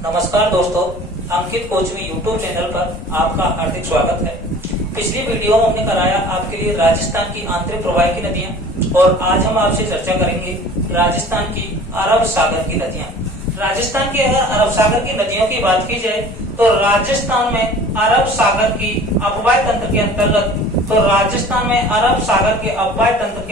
नमस्कार दोस्तों, अंकित कोचवी YouTube channel पर आपका हार्दिक स्वागत है। पिछली वीडियो में हमने कराया आपके लिए राजस्थान की आंतरिक प्रवाह की नदियां और आज हम आपसे चर्चा करेंगे राजस्थान की अरब सागर की नदियां। राजस्थान के अगर अरब सागर की नदियों की बात की जाए तो राजस्थान में अरब सागर की अपवाह तंत्र के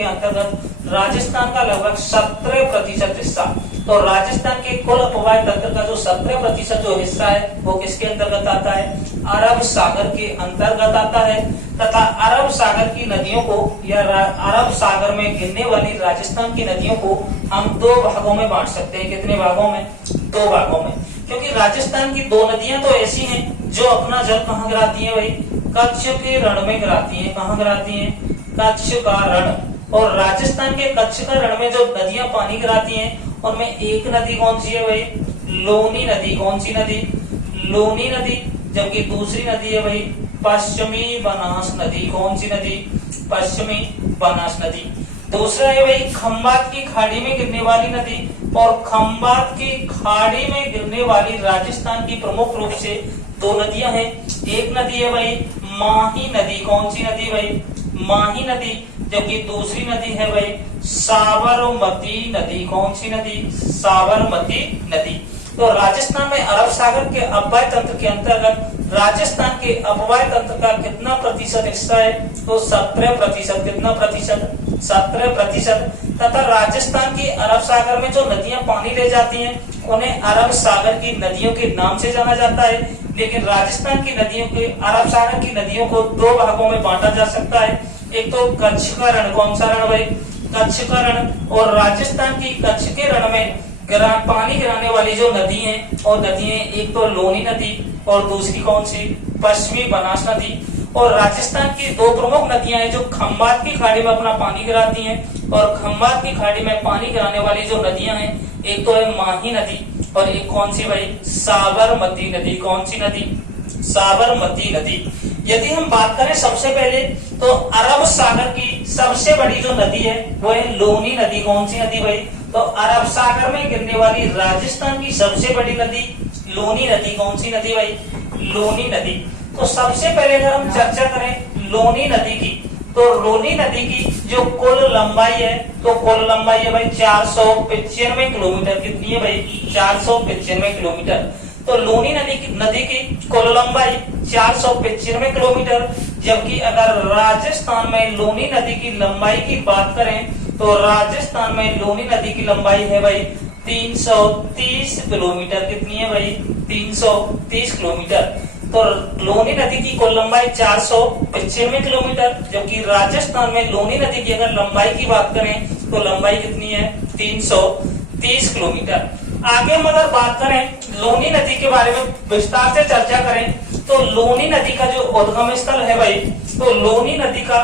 अंतर्गत राजस्थान का लगभग 17% हिस्सा, तो राजस्थान के कुल अपवाह तंत्र का जो 17% जो हिस्सा है वो किसके अंतर्गत आता है? अरब सागर के अंतर्गत आता है। तथा अरब सागर की नदियों को या अरब सागर में गिरने वाली राजस्थान की नदियों को हम दो भागों में बांट सकते हैं। कितने भागों में? दो भागों में, क्योंकि राजस्थान की दो नदियां तो ऐसी हैं जो अपना जल कहाँ गिराती हैं भाई? कच्छ के रण में गिराती हैं। कहाँ गिराती हैं? कच्छ का रण। और राजस्थान के कच्छ का रण में जो नदियां पानी गिराती हैं उनमें एक नदी कौन सी है भाई? लोनी नदी। कौन सी नदी? लोनी नदी। जबकि दूसरी नदी है भाई पश्चिमी बनास नदी। कौन सी नदी? पश्चिमी बनास नदी। दूसरा है भाई खंबात की खाड़ी में गिरने वाली नदी, और खंबात की खाड़ी में गिरने वाली राजस्थान की प्रमुख रूप से दो नदियां हैं। एक नदी है भाई माही नदी। कौन सी नदी भाई? माही नदी। जबकि दूसरी नदी है भाई साबरमती नदी। कौन सी नदी? साबरमती नदी। तो राजस्थान में अरब सागर के अपवाह तंत्र के अंतर्गत राजस्थान के अपवाह तंत्र का कितना प्रतिशत हिस्सा है? तो 17%। कितना प्रतिशत? 17%। तथा राजस्थान की अरब सागर में जो नदियां पानी ले जाती हैं उन्हें अरब सागर की नदियों के नाम से जाना जाता है। लेकिन राजस्थान की नदियों के अरब सागर की नदियों को दो भागों में बांटा जा सकता है। एक तो कच्छ का रण। कौन सा रण भाई? कच्छ का रण। और राजस्थान की कच्छ के रण में पानी गिराने वाली जो नदी है और नदी है, एक तो लोनी नदी और दूसरी कौन सी? पश्चिमी बनास नदी। और राजस्थान की दो प्रमुख नदियां हैं जो खंबात की खाड़ी में अपना पानी गिराती हैं, और खंबात की खाड़ी में पानी गिराने वाली जो नदियां हैं, एक तो है माही नदी और एक कौन सी भाई? साबरमती नदी। कौन सी नदी? साबरमती नदी। यदि हम बात करें सबसे पहले तो अरब सागर की सबसे बड़ी जो नदी है वो है लोनी नदी। कौन सी नदी भाई? तो अरब सागर में गिरने वाली राजस्थान की सबसे बड़ी नदी लोनी नदी। कौन सी नदी भाई? लोनी नदी। तो सबसे पहले अगर हम चर्चा करें लोनी नदी की, तो लोनी नदी की जो कुल लंबाई है, तो कुल लंबाई है भाई 495 किलोमीटर। कितनी है भाई? 495 किलोमीटर। तो लोनी नदी की कुल लंबाई 495 किलोमीटर। जबकि अगर राजस्थान में लोनी नदी की लंबाई की बात करें तो राजस्थान में लोनी नदी की लंबाई है भाई 330 किलोमीटर। कितनी है भाई? 330 किलोमीटर। तो लोनी नदी की कुल लंबाई 495 किलोमीटर, जबकि राजस्थान में लोनी नदी की अगर लंबाई की बात करें तो लंबाई कितनी है? 330 किलोमीटर। आगे हम अगर बात करें लोनी नदी के बारे में विस्तार से चर्चा करें तो लोनी नदी का जो उद्गम स्थल है भाई, तो लोनी नदी का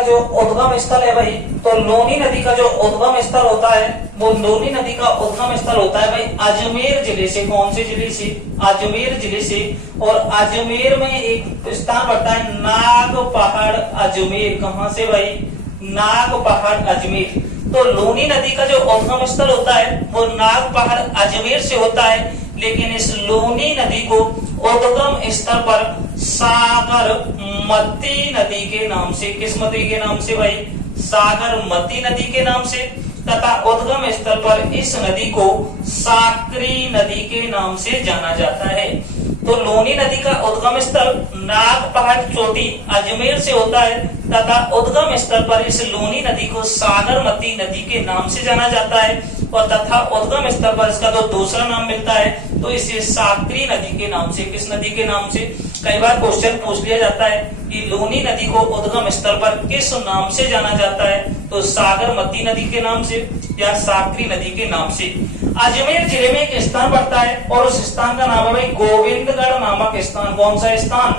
जो उद्गम स्थल है भाई, तो लोनी नदी का जो उद्गम स्थल होता है वो लोनी नदी का उद्गम स्थल होता है भाई अजमेर जिले से। कौन से जिले से? अजमेर जिले से। और अजमेर में एक स्थान पड़ता है नाग पहाड़ अजमेर। कहां से भाई? नाग पहाड़ अजमेर। तो लोनी नदी का जो उद्गम स्थल होता है वो नाग पहाड़ अजमेर से होता है। लेकिन इस लोनी नदी को उद्गम स्थल पर सागरमती नदी के नाम से, किस नदी के नाम से भाई? सागरमती नदी के नाम से। तथा उद्गम स्थल पर इस नदी को साकरी नदी के नाम से जाना जाता है। तो लोनी नदी का उद्गम स्थल नाग पहाड़ चोटी अजमेर से होता है तथा उद्गम स्थल पर इस लोनी नदी को सागरमती नदी के नाम से जाना जाता है, और तथा उद्गम स्थल पर इसका जो दूसरा नाम मिलता है तो इसे साकरी नदी के नाम से। किस नदी के नाम से? कई बार क्वेश्चन पूछ लिया जाता है कि लोनी नदी को उद्गम स्थल पर किस नाम से जाना जाता है, तो सागरमती नदी के नाम से या साकरी नदी के नाम से। अजमेर जिले में एक स्थान पड़ता है और उस स्थान का नाम है भाई गोविंदगढ़ नामक स्थान। कौन सा स्थान?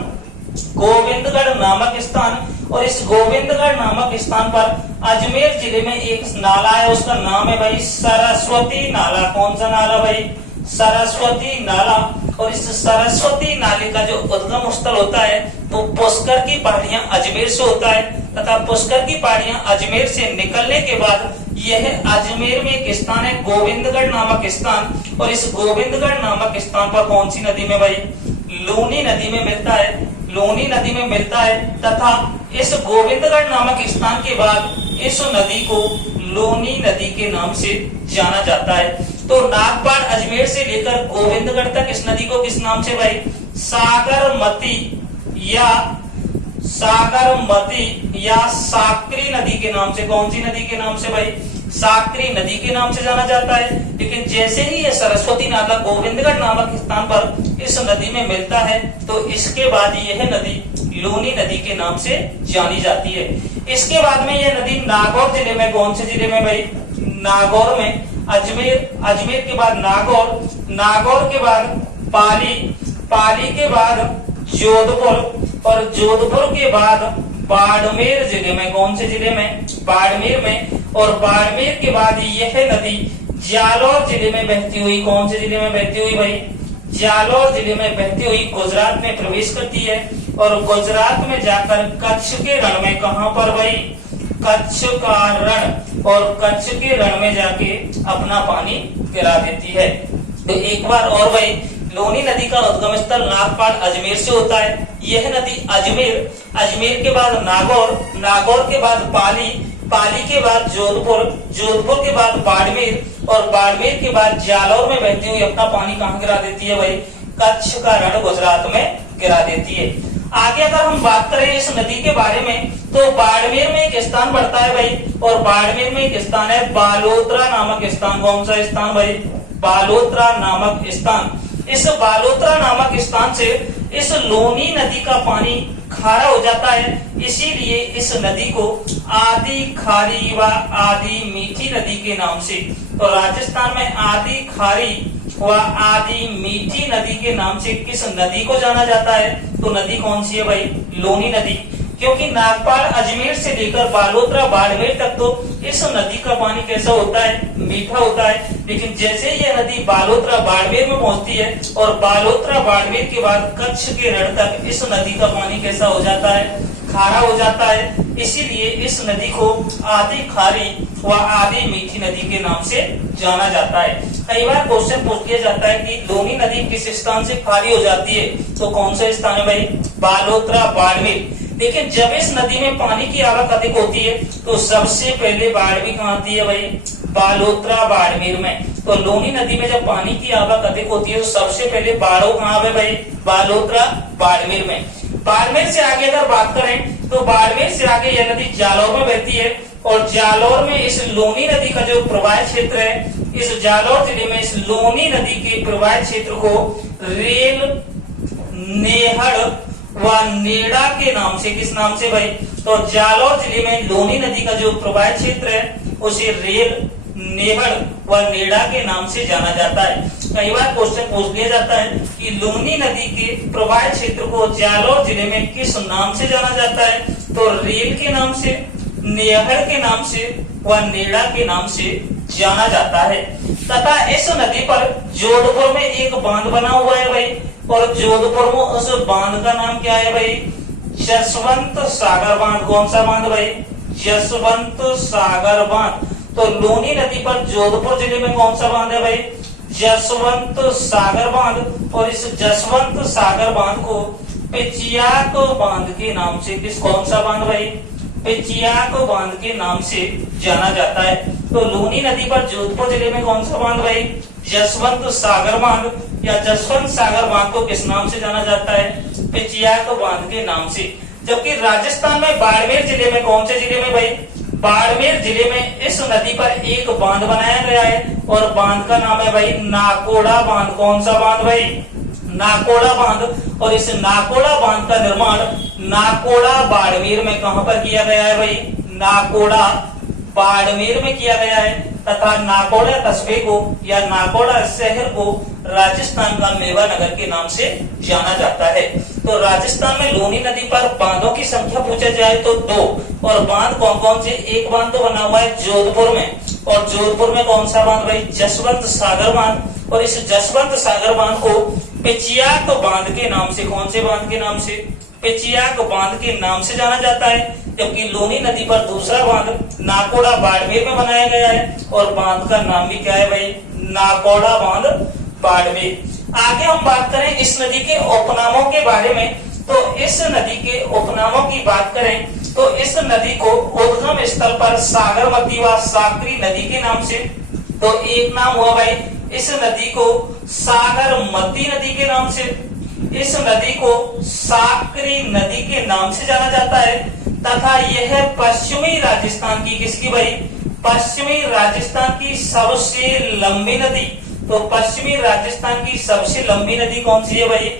गोविंदगढ़ नामक स्थान। और इस गोविंदगढ़ नामक स्थान पर अजमेर जिले में एक नाला है, उसका नाम है भाई सरस्वती नाला। कौन सा नाला भाई? सरस्वती नाला, और इस सरस्वती नाले का जो उद्गम स्थल होता है वो पुष्कर की पहाड़ियां अजमेर से होता है, तथा पुष्कर की पहाड़ियां अजमेर से निकलने के बाद यह अजमेर में एक स्थान है गोविंदगढ़ नामक स्थान, और इस गोविंदगढ़ नामक स्थान पर कौन सी नदी में भाई, लूनी नदी में मिलता है, लूनी नदी में मिलता है। तथा इस गोविंदगढ़ नामक स्थान के बाद इस नदी को लूनी नदी के नाम से जाना जाता है। तो नागपाड़ अजमेर से लेकर गोविंदगढ़ तक इस नदी को किस नाम से भाई, सागरमती या साकरी नदी के नाम से, कौन सी नदी के नाम से भाई, साकरी नदी के नाम से जाना जाता है। लेकिन जैसे ही यह सरस्वती नाला गोविंदगढ़ नामक स्थान पर इस नदी में मिलता है तो इसके बाद यह नदी लूनी नदी के नाम से जानी जाती है। इसके बाद में यह नदी नागौर जिले में, कौन से जिले में भाई, नागौर में, अजमेर के बाद नागौर के बाद पाली के बाद जोधपुर, और जोधपुर के बाद बाड़मेर जिले में, कौन से जिले में, बाड़मेर में, और बाड़मेर के बाद यह नदी जालौर जिले में बहती हुई, कौन से जिले में बहती हुई भाई, जालौर जिले में बहती हुई गुजरात में प्रवेश करती है, और गुजरात में जाकर कच्छ के रण में, कहां पर भाई, कच्छ का रण, और कच्छ के रण में जाके अपना पानी गिरा देती है। तो एक बार और भाई, लूनी नदी का उद्गम स्थल नागपाड़ अजमेर से होता है। यह नदी अजमेर के बाद नागौर के बाद पाली के बाद जोधपुर के बाद बाड़मेर, और बाड़मेर के बाद जालौर में बहती हुई अपना पानी कहाँ गिरा देती है भाई, कच्छ का रण गुजरात में गिरा देती है। आगे अगर हम बात करें इस नदी के बारे में तो बाड़मेर में एक स्थान पड़ता है भाई, और बाड़मेर में एक स्थान है बालोतरा नामक स्थान। कौन सा स्थान भाई, बालोतरा नामक स्थान। इस बालोतरा नामक स्थान से इस लूनी नदी का पानी खारा हो जाता है, इसीलिए इस नदी को आदि खारी व आदि मीठी नदी के नाम से, तो राजस्थान में आदि खारी व आदि मीठी नदी के नाम से किस नदी को जाना जाता है, तो नदी कौन सी है भाई, लूनी नदी। क्योंकि नागपाड़ अजमेर से लेकर बालोतरा बाड़मेर तक तो इस नदी का पानी कैसा होता है, मीठा होता है। लेकिन जैसे यह नदी बालोतरा बाड़मेर में पहुंचती है और बालोतरा बाड़मेर के बाद कच्छ के रण तक इस नदी का पानी कैसा हो जाता है, खारा हो जाता है। इसीलिए इस नदी को आदि खारी व आदि मीठी नदी के नाम से जाना जाता है। कई बार क्वेश्चन पूछ लिया जाता है कि लूनी नदी किस स्थान से खारी हो जाती है, तो कौन सा स्थान है भाई, बालोतरा बाड़मेर। लेकिन जब इस नदी में पानी की आवक अधिक होती है तो सबसे पहले बाढ़ भी कहाँ आती है भाई, बालोतरा बाड़मेर में। तो लूनी नदी में जब पानी की आवक अधिक होती है तो सबसे पहले बाढ़ कहाँ है भाई, बालोतरा बाड़मेर में। बाड़मेर से आगे अगर बात करें तो बाड़मेर से आगे यह नदी जालौर में बहती है, और जालौर में इस लूनी नदी का जो प्रवाह क्षेत्र है, इस जालौर जिले में इस लूनी नदी के प्रवाह क्षेत्र को रेल नेहड़ व नेड़ा के नाम से, किस नाम से भाई, तो जालौर जिले में लूनी नदी का जो प्रवाह क्षेत्र है उसे रेल नेहड़ व नेड़ा के नाम से जाना जाता है। कई बार क्वेश्चन पूछ लिया जाता है कि लूनी नदी के प्रवाह क्षेत्र को जालौर जिले में किस नाम से जाना जाता है, तो रेल के नाम से, नेहड़ के नाम से व नेड़ा के नाम से जाना जाता है। तथा इस नदी पर जोधपुर में एक बांध बना हुआ है भाई, और जोधपुर में उस बांध का नाम क्या है भाई, जसवंत सागर बांध। कौन सा बांध भाई, जसवंत सागर बांध। तो लूनी नदी पर जोधपुर जिले में कौन सा बांध है भाई, जसवंत सागर बांध। और इस जसवंत सागर बांध को पिचियाक बांध के नाम से, किस कौन सा बांध भाई, पिचियाक बांध के नाम से जाना जाता है। तो लूनी नदी पर जोधपुर जिले में कौन सा बांध भाई, जसवंत सागर बांध, या जसवंत सागर बांध को किस नाम से जाना जाता है, पिचियाक बांध के नाम से। जबकि राजस्थान में बाड़मेर जिले में, कौन से जिले में भाई, बाड़मेर जिले में इस नदी पर एक बांध बनाया गया है, और बांध का नाम है भाई नाकोड़ा बांध। कौन सा बांध भाई, नाकोड़ा बांध। और इस नाकोड़ा बांध का निर्माण नाकोड़ा बाड़मेर में कहां पर किया गया है भाई, नाकोड़ा बाड़मेर में किया गया है। तथा नाकोड़ा कस्बे को या नाकोड़ा शहर को राजस्थान का मेवा नगर के नाम से जाना जाता है। तो राजस्थान में लूनी नदी पर बांधों की संख्या पूछा जाए तो 2, और बांध कौन कौन से, एक बांध तो बना हुआ है जोधपुर में, और जोधपुर में कौन सा बांध भाई, जसवंत सागर बांध। और इस जसवंत सागर बांध को पेचियाक बांध के नाम से, कौन से बांध के नाम से, पेचियाक बांध के नाम से जाना जाता है। जबकि लोनी नदी पर दूसरा बांध नाकोड़ा बाड़मेर में बनाया गया है और बांध का नाम भी क्या है भाई, नाकोड़ा बांध बाड़मेर। आगे हम बात करें इस नदी के उपनामों के बारे में, तो इस नदी के उपनामों की बात करें तो इस नदी को उद्गम स्थल पर सागरमती व साकरी नदी के नाम से, तो एक नाम हुआ भाई इस नदी को सागरमती नदी के नाम से, इस नदी को साकरी नदी के नाम से जाना जाता है। तथा यह पश्चिमी राजस्थान की, किसकी भाई, पश्चिमी राजस्थान की सबसे लंबी नदी, तो पश्चिमी राजस्थान की सबसे लंबी नदी कौन सी है भाई,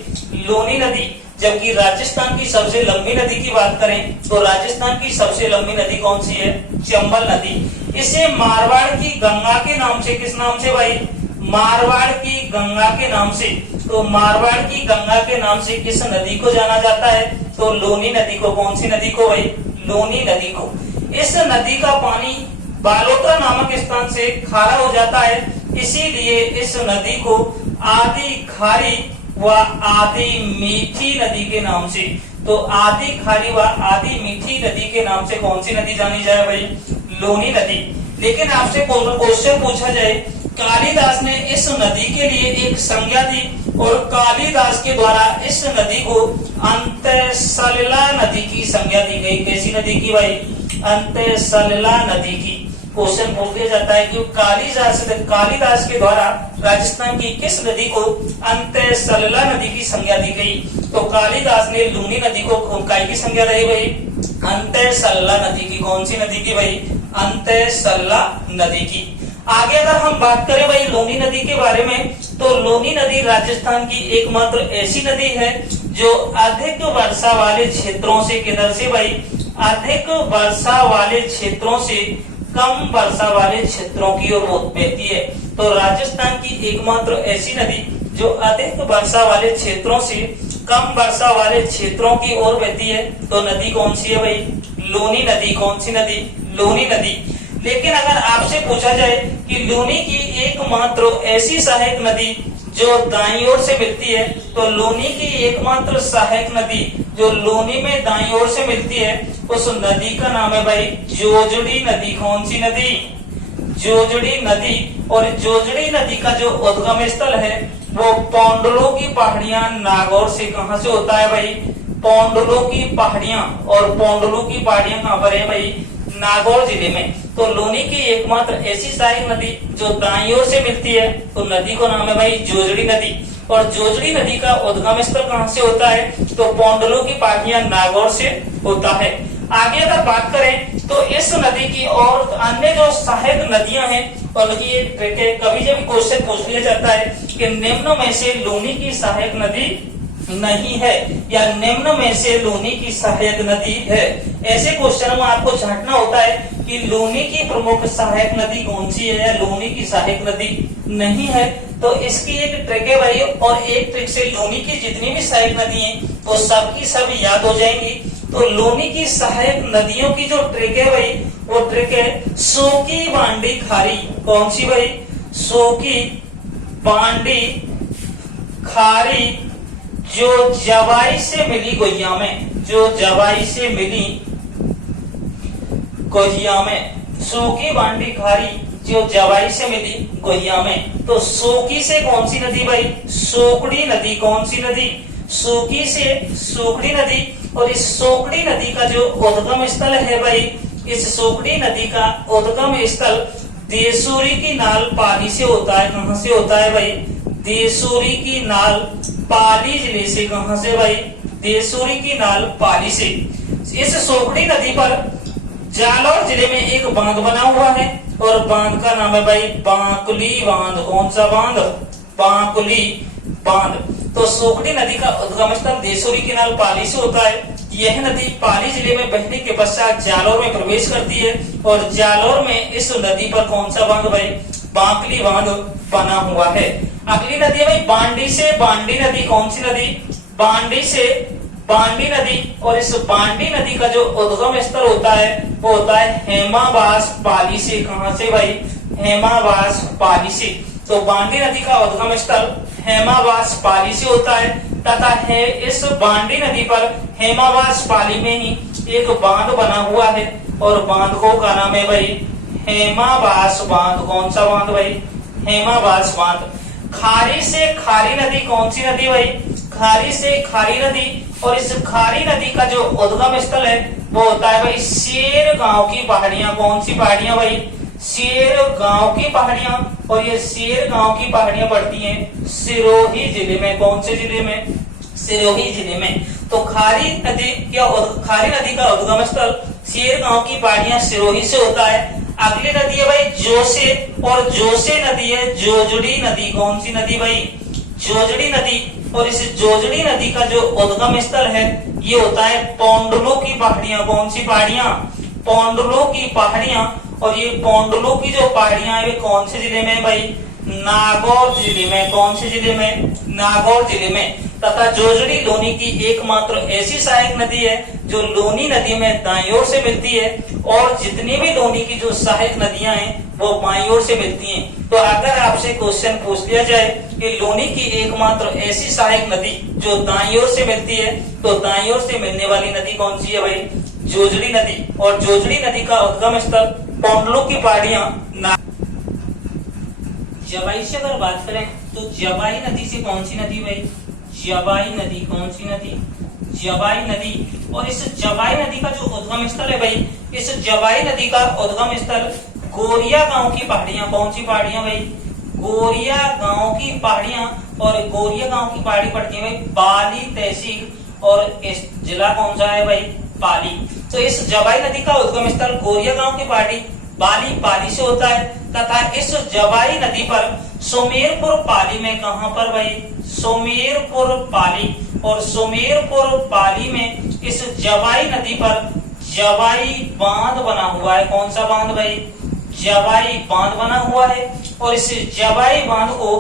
लोनी नदी। जबकि राजस्थान की सबसे लंबी नदी की बात करें तो राजस्थान की सबसे लंबी नदी कौन सी है, चंबल नदी। इसे मारवाड़ की गंगा के नाम से, किस नाम से भाई, मारवाड़ की गंगा के नाम से, तो मारवाड़ की गंगा के नाम से किस नदी को जाना जाता है, तो लोनी नदी को। कौन सी नदी को भाई, लोनी नदी को। इस नदी का पानी बालोतरा नामक स्थान से खारा हो जाता है, इसीलिए इस नदी को आदि खारी व आदि मीठी नदी के नाम से, तो आदि खारी व आदि मीठी नदी के नाम से कौन सी नदी जानी जाए भाई, लोनी नदी। लेकिन आपसे क्वेश्चन पूछा जाए, कालिदास ने इस नदी के लिए एक संज्ञा दी और कालिदास के द्वारा इस नदी को अंतसलिला नदी की संज्ञा दी गई। कैसी नदी की भाई, अंतसलिला नदी की। क्वेश्चन पूछ दिया जाता है कि कालिदास के द्वारा राजस्थान की किस नदी को अंतसलिला नदी की संज्ञा दी गई, तो कालिदास ने लूनी नदी को काय की संज्ञा दी भाई, अंतसलिला नदी की। कौन सी नदी की भाई, अंतसलिला नदी की। आगे अगर हम बात करें भाई लोनी नदी के बारे में, तो लोनी नदी राजस्थान की एकमात्र ऐसी नदी है जो अधिक वर्षा वाले क्षेत्रों से, किधर से भाई, अधिक वर्षा वाले क्षेत्रों से कम वर्षा वाले क्षेत्रों की ओर बहती है। तो राजस्थान की एकमात्र ऐसी नदी जो अधिक वर्षा वाले क्षेत्रों से कम वर्षा वाले क्षेत्रों की ओर बहती है, तो नदी कौन सी है भाई, लोनी नदी। कौन सी नदी, लोनी नदी। लेकिन अगर आपसे पूछा जाए कि लोनी की एकमात्र ऐसी सहायक नदी जो दाईं ओर से मिलती है, तो लोनी की एकमात्र सहायक नदी जो लोनी में दाईं ओर से मिलती है, उस नदी का नाम है भाई जोजड़ी नदी। कौन सी नदी, जोजड़ी नदी। और जोजड़ी नदी का जो उद्गम स्थल है वो पौंडलों की पहाड़ियां नागौर से, कहां से होता है भाई, पौंडलों की पहाड़ियां। और पौंडलों की पहाड़ियां कहां पर है भाई, नागौर जिले में। तो लोनी की एकमात्र ऐसी सहायक नदी जो दाईं ओर से मिलती है, तो नदी को नाम है भाई जोजड़ी नदी। और जोजड़ी नदी का उद्गम स्थल कहां से होता है, तो पौंडलों की पहाड़ियां नागौर से होता है। आगे अगर बात करें तो इस नदी की और अन्य जो सहायक नदियां हैं, और ये कभी जब क्वेश्चन पूछ लिया जाता है कि निम्न में से लोनी की सहायक नदी नहीं है या निम्न में से लोनी की सहायक नदी है, ऐसे क्वेश्चन में आपको झांकना होता है कि लोनी की प्रमुख सहायक नदी कौन सी है या लोनी की सहायक नदी नहीं है। तो इसकी एक ट्रिक है भाई, और एक ट्रिक से लोनी की जितनी भी सहायक नदी है वो सबकी सब याद हो जाएंगी। तो लोनी की सहायक नदियों की जो ट्रिक है भाई, वो ट्रिक है सोकी बांडी खारी। कौन सी भाई, सोकी बांडी खारी, जो जवाई से मिली गोहिया में, जो जवाई से मिली गोहिया में, सोकी बांडी खारी जो जवाई से मिली गोहिया में। तो सोकी से कौन सी नदी भाई, सोकड़ी नदी। कौन सी नदी, सोकी से सोकड़ी नदी। और इस सोकड़ी नदी का जो उद्गम स्थल है भाई, इस सोकड़ी नदी का उद्गम स्थल देसूरी की नाल पाली से होता है। कहां से होता है भाई, देसूरी की नाल पाली जिले से। कहां से भाई, देसूरी की नाल पाली से। इस सोकड़ी नदी पर जालौर जिले में एक बांध बना हुआ है और बांध का नाम है भाई बांकुली बांध। कौन सा बांध, बांकुली बांध। तो सोकड़ी नदी का उद्गम स्थल देसूरी की नाल पाली से होता है। यह नदी पाली जिले में बहने के पश्चात जालौर में प्रवेश करती है और जालौर में इस नदी पर कौन सा बांध भाई, बांकुली बांध बना हुआ है। अगली नदी है भाई बांडी से बांडी नदी। कौन सी नदी, बांडी से बांडी नदी। और इस बांडी नदी का जो उद्गम स्थल होता है वो होता है हेमावास पाली से। कहां से भाई, हेमावास पाली से। तो बांडी नदी का उद्गम स्थल हेमावास पाली से होता है तथा है इस बांडी नदी पर हेमावास पाली में ही एक बांध बना हुआ है और बांध को का नाम है भाई हेमावास बांध। कौन सा बांध भाई? हेमावास बांध। खारी से खारी नदी कौन सी नदी भाई? खारी से खारी नदी। और इस खारी नदी का जो उद्गम स्थल है वो होता है भाई शेर गांव की पहाड़ियां। कौन सी पहाड़ियां भाई? शेर गांव की पहाड़ियां। और ये शेर गांव की पहाड़ियां पड़ती हैं सिरोही जिले में। कौन से जिले में? सिरोही जिले में। तो खारी नदी का उद्गम स्थल शेर गांव की पहाड़ियां सिरोही से होता है। अगली नदी है भाई जोसे, और जोसे नदी है जोजड़ी नदी। कौन सी नदी भाई? जोजड़ी नदी। और इस जोजड़ी नदी का जो उद्गम स्थल है ये होता है पौंडलो की पहाड़ियां। कौन सी पहाड़ियां? पौंडलो की पहाड़ियां। और ये पौंडलो की जो पहाड़ियां है वे कौन से जिले में भाई? नागौर जिले में। कौन से जिले में? नागौर जिले में। तथा जोजड़ी लोनी की एकमात्र ऐसी सहायक नदी है जो लोनी नदी में दाईं ओर से मिलती है, और जितनी भी लोनी की जो सहायक नदियां हैं वो बाईं ओर से मिलती हैं। तो अगर आपसे क्वेश्चन पूछ लिया जाए कि लोनी की एकमात्र ऐसी सहायक नदी जो दाईं ओर से मिलती है, तो दाईं ओर से मिलने वाली नदी कौन सी है भाई? जोजड़ी नदी। और जोजड़ी नदी का उद्गम स्थल पौंडलो की पहाड़ियां। जवाई से अगर बात करें तो जवाई नदी से कौन सी नदी भाई? जवाई नदी। कौन सी नदी? जवाई नदी। और इस जवाई नदी का जो उद्गम स्थल है भाई, इस जवाई नदी का उद्गम स्थल गोरिया गांव की पहाड़ियां। कौन सी पहाड़ियां भाई? गोरिया गांव की पहाड़ियां। और गोरिया गांव की पहाड़ी पड़ती है भाई पाली तहसील, और इस जिला कौन सा है भाई? पाली। तो इस जवाई नदी का उद्गम स्थल गोरिया गांव की पहाड़ी पाली से होता है। तथा इस जवाई नदी पर सुमेरपुर पाली में, कहां पर भाई? सुमेरपुर पाली। और सुमेरपुर पाली में इस जवाई नदी पर जवाई बांध बना हुआ है। कौन सा बांध भाई? जवाई बांध बना हुआ है। और इस जवाई बांध को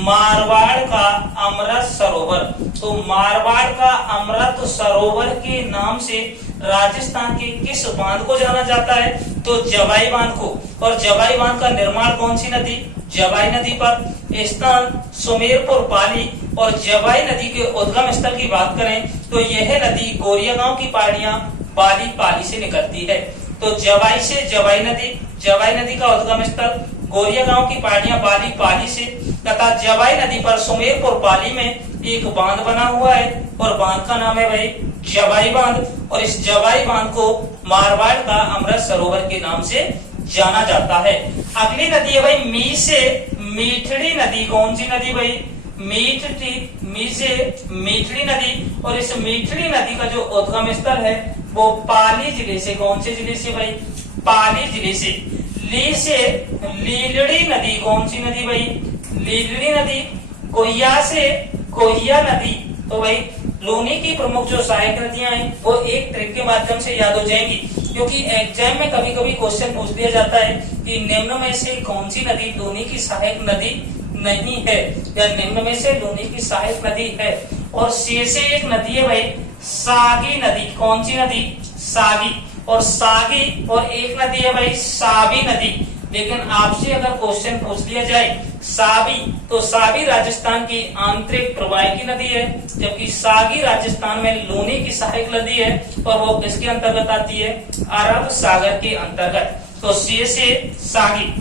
मारवाड़ का अमृत सरोवर, तो मारवाड़ का अमृत सरोवर के नाम से राजस्थान के किस बांध को जाना जाता है? तो जवाई बांध को। और जवाई बांध का निर्माण कौन सी नदी? जवाई नदी पर। स्थान सुमेरपुर पाली। और जवाई नदी के उद्गम स्थल की बात करें तो यह नदी गोरिया गांव की पहाड़ियां पाली से निकलती है। तो जवाई से जवाई नदी का उद्गम स्थल गोरिया गांव की पहाड़ियां पाली से। तथा जवाई नदी पर सुमेरपुर पाली में एक बांध बना हुआ है, और बांध का नाम है भाई जवाई बांध। और इस जवाई बांध को मारवाड़ का अमृत सरोवर के नाम से जाना जाता है। अगली नदी है भाई मी से मीठड़ी नदी। कौन सी नदी भाई? मी से मीठड़ी नदी। और इस मीठड़ी नदी का जो उद्गम स्थल है वो पाली जिले से। कौन से जिले से भाई? पाली जिले से। ली से लीलड़ी नदी। कौन सी नदी भाई? लीलड़ी नदी। कोहिया से कोहिया नदी। तो भाई लोनी की प्रमुख जो सहायक नदियां हैं वो एक ट्रिक के माध्यम से याद हो जाएंगी, क्योंकि एग्जाम में कभी कभी क्वेश्चन पूछ दिया जाता है कि निम्न में से कौन सी नदी लोनी की सहायक नदी नहीं है, या निम्न में से लोनी की सहायक नदी है। और से एक नदी है भाई सागी नदी। कौन सी नदी? सागी। और सागी। और एक नदी है भाई साबी नदी। लेकिन आपसे अगर क्वेश्चन पूछ लिया जाए साबी, तो साबी राजस्थान की आंतरिक प्रवाही की नदी है, जबकि सागी राजस्थान में लोनी की सहायक नदी है, और वो किसके अंतर्गत आती है? अरब सागर के अंतर्गत। तो से सागी।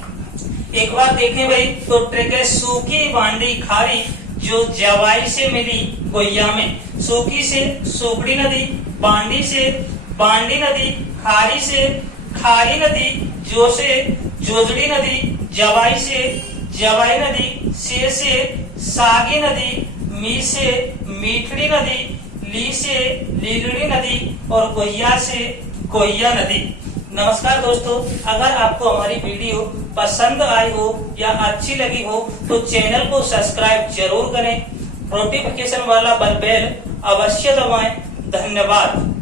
एक बार देखें भाई तो ट्रिक है सूखी बांडी खारी जो जवाई से मिली गोहिया में। सूखी से सूखड़ी नदी, बांडी से बांडी नदी, खारी से खारी नदी, जो से जोजड़ी नदी, जवाई से जवाई नदी, से सागी नदी, मी से मीठड़ी नदी, ली से लीलड़ी नदी, और गोहिया से गोहिया नदी। नमस्कार दोस्तों, अगर आपको हमारी वीडियो पसंद आई हो या अच्छी लगी हो तो चैनल को सब्सक्राइब जरूर करें, नोटिफिकेशन वाला बेल अवश्य दबाएं। धन्यवाद।